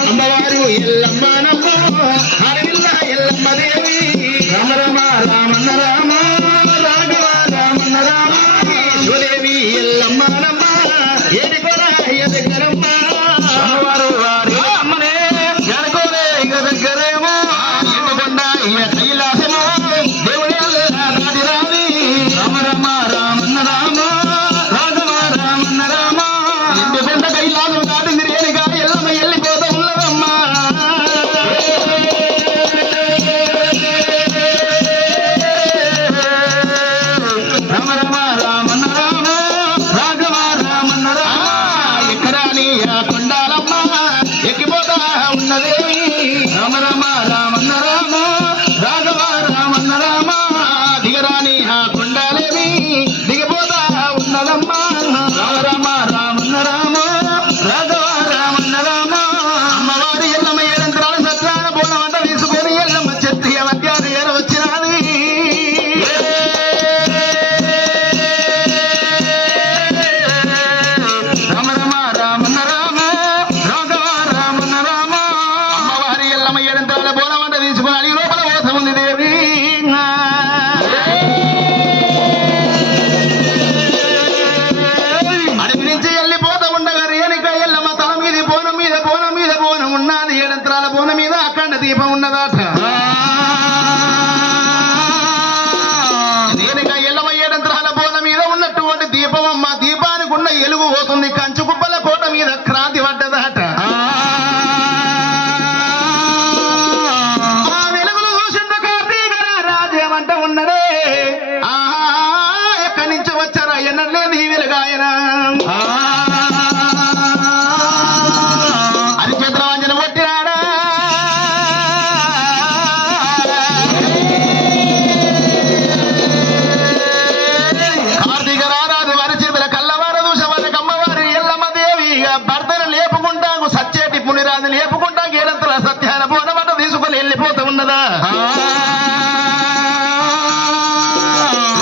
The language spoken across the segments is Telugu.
అమ్మవారు ఎల్లమ్మ నమ్మ హరిల్ల ఎల్లమ్మ దేవి రామ రామ రామన్న రామ రాఘవ రామన్న రామ శివదేవి ఎల్లమ్మ నమ్మ ఏడికొర దగ్గరమ్మ అమ్మవారు వారి అమ్మనే జనకోలే ఇక దగ్గరేమో ఎండకొండ కైలాసమో దేవుడే దాటి రావి రామ రామ రామన్న రామ రాఘవ రామన్న రామ ఎండకొండ కైలాసం దాటింది రేణుగా ఎల్లమ్మ వెళ్ళిపోతా ఉన్నదమ్మా రామ రామ రామన్న రామ రాఘవ రామన్న రామ ఎక్కడాని ఆ కొండాలమ్మ ఎక్కిపోతా ఉన్నదేవి రామ రామ రామన్న రామ రాఘవ రామన్న రామ దిగరాని ఆ కొండాలేవి దిగిపోతా ఉన్నదమ్మ రామ రామ రామన్న రామ రాఘవ రామన్న రామ అమ్మవారి ఎల్లమ్మ ఏడంతరాల సత్యాన బోనమంట తీసుకొని ఎల్లమ్మ చెట్టు మధ్యాహ్నం ఏర వచ్చినది రామ రామ రామన్న రామ రాఘవ రామన్న రామ అమ్మవారి ఎల్లమ్మ ఏడంతరాల బోనమంట తీసుకొని అడిగి లోపల పోత ఉంది దేవి అడవి నుంచి వెళ్ళిపోతా ఉండగా రేణుక ఎల్లమ్మ తల మీద బోనం మీద బోనం మీద బోనం ఉన్నది ఏడంతరాల బోనం మీద అఖండ దీపం ఉన్నదట రేణుక ఎల్లమ్మ ఏడంతరాల బోనం మీద ఉన్నటువంటి దీపం అమ్మ దీపానికి ఉన్న ఎలుగు పోతుంది కంచు కుప్పల కోట మీద క్రాంతి పడ్డదట ఆ వెలుగులు చూసిండు కార్తీక రాజేమంట ఉన్నడే ఎక్కడి నుంచి వచ్చారా ఎన్నలేదు ఈ వెలుగాయన అది చంద్రవంజన కొట్టినాడా కార్తీక రారాజు వారి చేతుల కల్లవార దూషవారి కమ్మవారి ఎల్లమ్మ దేవి భర్తను లేపుకుంటా సచ్చేటి పునిరాజు లేపుకుంటా గేడంతల సత్యాన బోనమట తీసుకుని వెళ్ళిపోతూ ఉన్నదా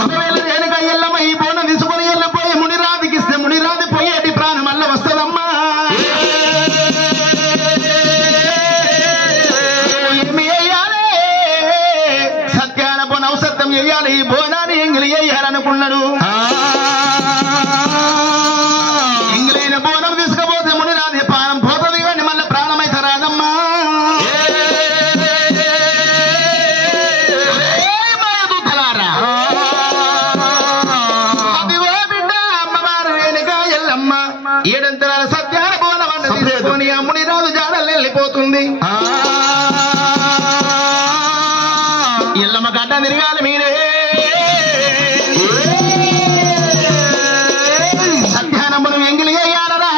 ఒకవేళ రేణుక ఎల్లమ్మ ఈ బోనం తీసుకుని వెళ్ళిపోయి మునిరాజుకి ఇస్తే మునిరాజు పోయేటి ప్రాణం మళ్ళీ వస్తుందమ్మా ఏమి వేయాలి సత్యాన బోనం సత్యం వేయాలి ఈ బోనాన్ని ఎంగిలి వేయాలనుకున్నాడు ఎంగిలైన బోనం తీసుకుపోతే మునిరాజు ప్రాణం పోతుంది కానీ మళ్ళీ ప్రాణమైతే రాదమ్మా మాయదూతలారా అదిగో బిడ్డ అమ్మవారు రేణుక ఎల్లమ్మ ఏడంతరాల సత్యాన బోనమంట తీసుకొని ఆ మునిరాజు జాడలు వెళ్ళిపోతుంది ఎల్లమ్మ గడ్డ తిరగాలి మీరే సత్యానమ్మను ఎంగిలి వేయాలరా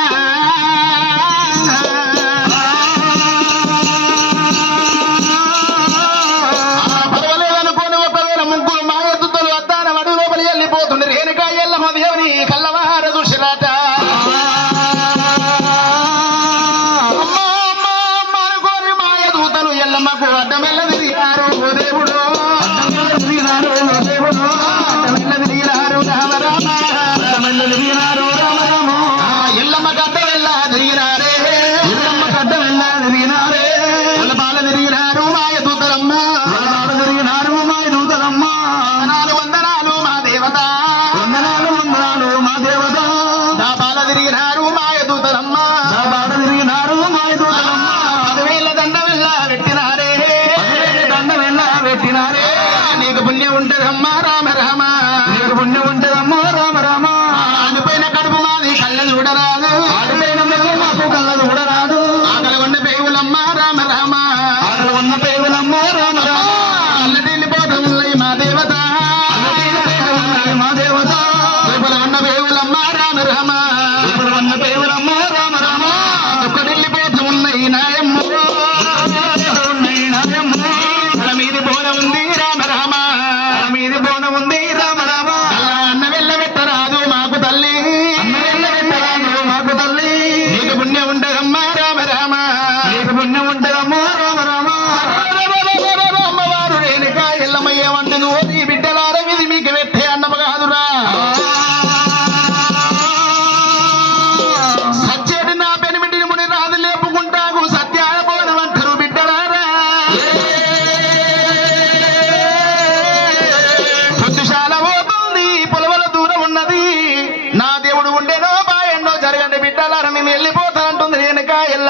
పర్వాలేదనుకోని ఒకవేళ ముగ్గురు మాయదుద్దలు అద్దాన వడి లోపలి వెళ్ళిపోతుంది రేణుక ఎల్లమ్మ దేవుని కల్లవార దృశ్యలాట అనుకోని మాయదూతలు ఎల్లమ్మకు అడ్డమెల్ల తిరిగారు ఓ దేవుడు అడ్డమెల్ల తిరిగినారు రామ రామ అడ్డమెల్ల తిరిగినారు రామ రామ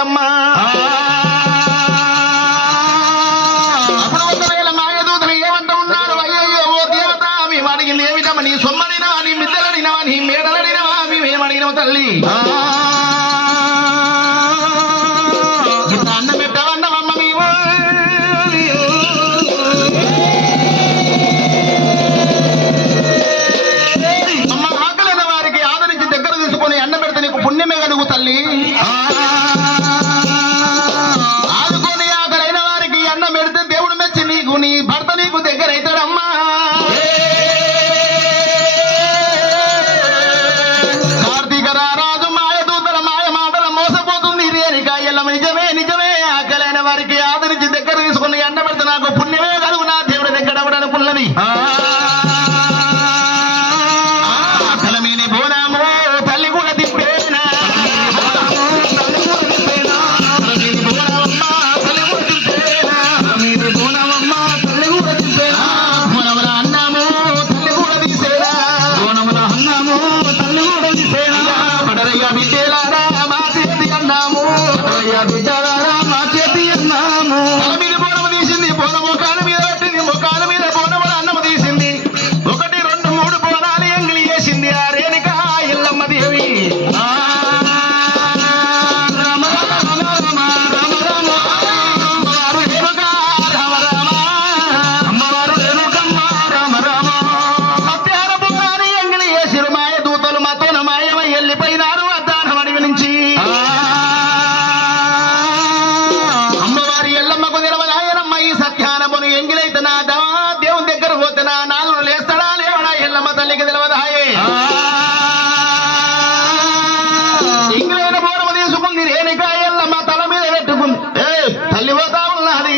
రేణుకమ్మ. అప్పుడు ఒకవేళ మాయదూతలు ఏమంటూ ఉన్నారు, అయ్యయ్యో ఓ దేవత మేము అడిగింది ఏమిటమ్మ, నీ సొమ్మడినా నీ మిద్దెలడినవా నీ మేడలడినవా మేమేమడిగినావు తల్లి, అన్నం పెట్టవన్నవమ్మ మేము. అమ్మ ఆకలిన వారికి ఆదరించి దగ్గర తీసుకొని అన్నం పెడితే నీకు పుణ్యమే కలుగు తల్లి. ఆదుకొని ఆకలైన వారికి అన్నం పెడితే దేవుడు మెచ్చి నీకు నీ భర్త నీకు దగ్గర అవుతాడమ్మా. కార్తీక రారాజు మాయదూతల మాయ మాటల మోసపోతుంది రేణుక ఎల్లమ్మ. నిజమే నిజమే, ఆకలైన వారికి ఆదరించి దగ్గర తీసుకుని అన్నం పెడితే నాకు పుణ్యమే కలుగు నా దేవుడి దగ్గర అవడానుకున్నది. దేవుని దగ్గర పోతే నా నాలుగు లేస్తాడా లేవడా ఎల్లమ్మ తల్లికి తెలియదాయే. ఇంగ్లైన పూర్వం తీసుకుంది రేణుక ఎల్లమ్మ తల మీద పెట్టుకుంది. తల్లి పోతా ఉన్నది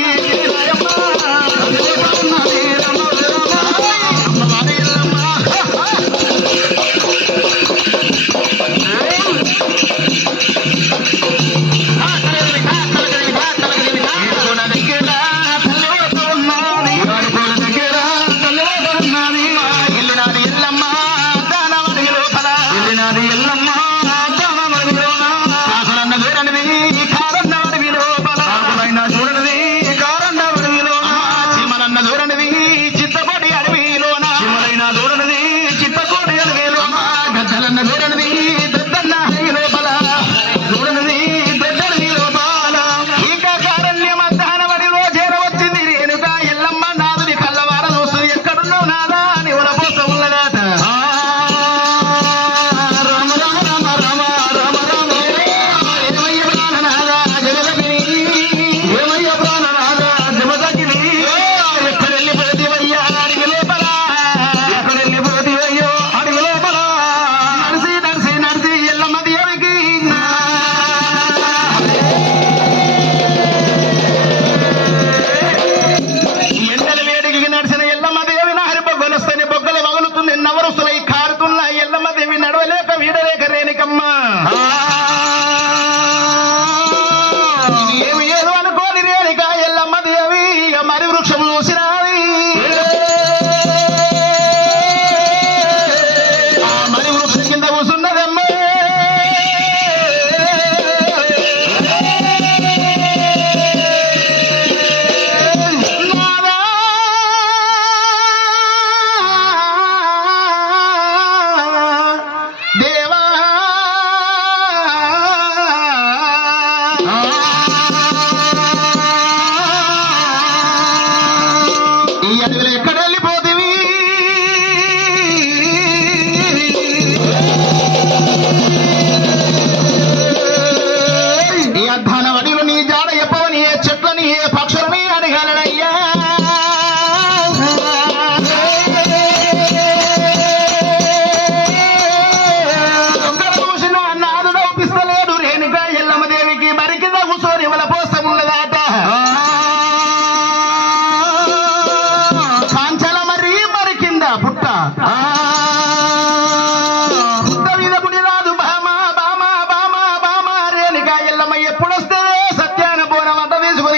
ఎప్పుడు వస్తే